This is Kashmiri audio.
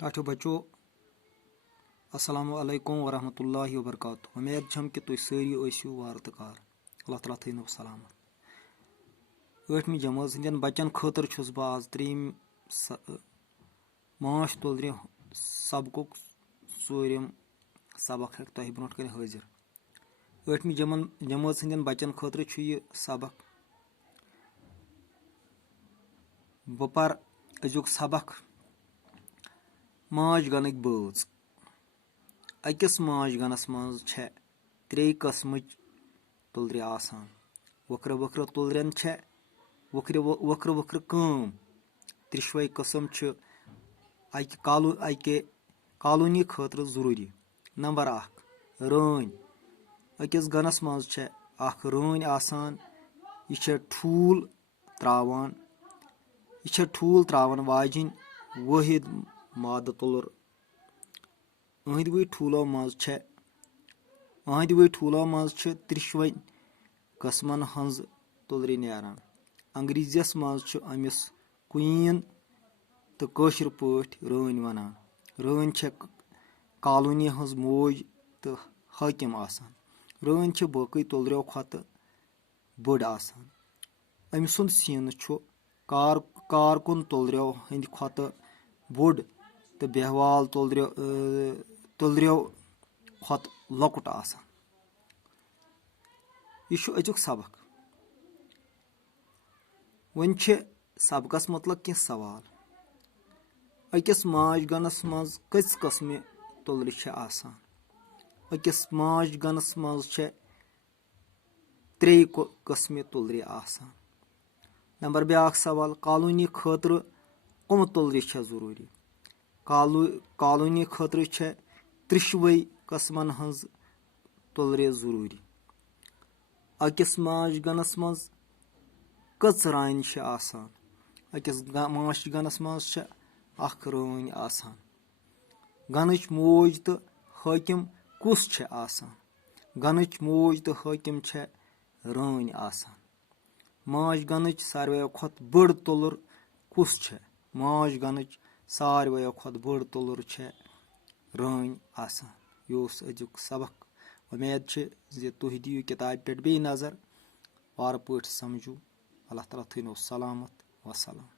टाठो बच्चों अस्सलाम वालेकुम वरहमतुल्लाहि वबरकातुहू। उम्मीद छम कि तुम सारी ٲسِو वार तہٕ कार। अल्लाह ताला थैनो सलामत। 8वीं जमात हंदन बच्चन खतर छुस बह आज 3 मार्च तुलरे सबकुक 4 सबक हेक तह ब्रोट कन हाजिर। 8वीं जमात हंदन बच्चन खतर छु यह सबक। बह पर अजुक सबक माज गनक बज। अकिस माज गनस मज 3 कस्मच तुलरे आसान। वक्र वक्र तुलरन वक्र वक्र काम। त्रिशवे कस्म अके कॉलोनी खतर जरूरी। Number 1 run. अकिस गनस मज रन आसान। यह ठूल त्रावान वाजिन वाहिद माद तुलर। अहंदवे ठूलो मज त्रिशवे कस्मन हंज तुलरे नेरान। अंग्रेजियस मज अमिस क्वीन तो कशर पठ रन वनान। रन कॉलोनी हंज मोज तो हाकिम आसान। रन बाकी तुलरो खत बड़ आसान। अमि सुंद सीन कारकुन तुलरो हंद खत बड़ तो बेहवाल तुलरो खत लकुट आसान। यह अजुक सबक। वन सबकस मतलब कह सवाल। अकिस माज गनस मज कस कस्म तुलर आसान। अकिस माज गनस मज 3 कस्म तुलरे आसान। नंबर ब्याक सवाल कॉलोनी खतर कम तुलरे जरूरी। कॉलोनी खतर त्रिशवे कस्मन हंज तुलरे जरूरी। अकिस माज गनस मज कच रान आसान। अकिस माज गनस मज रन आसान। गनच मोज तो हाकिम कुस आसान। गनच मोज तो हाकिम रन आसान। माज गनच सारवे खत बड़ तुलर कुस माज गनच सारवे खत बड़ तुलर रन आसान। यह अजुक सबक। उम्मीद तुह दियो किताब पे बे नजर वार पठ समझू। अल्लाह ताला थैनो सलामत वसलाम।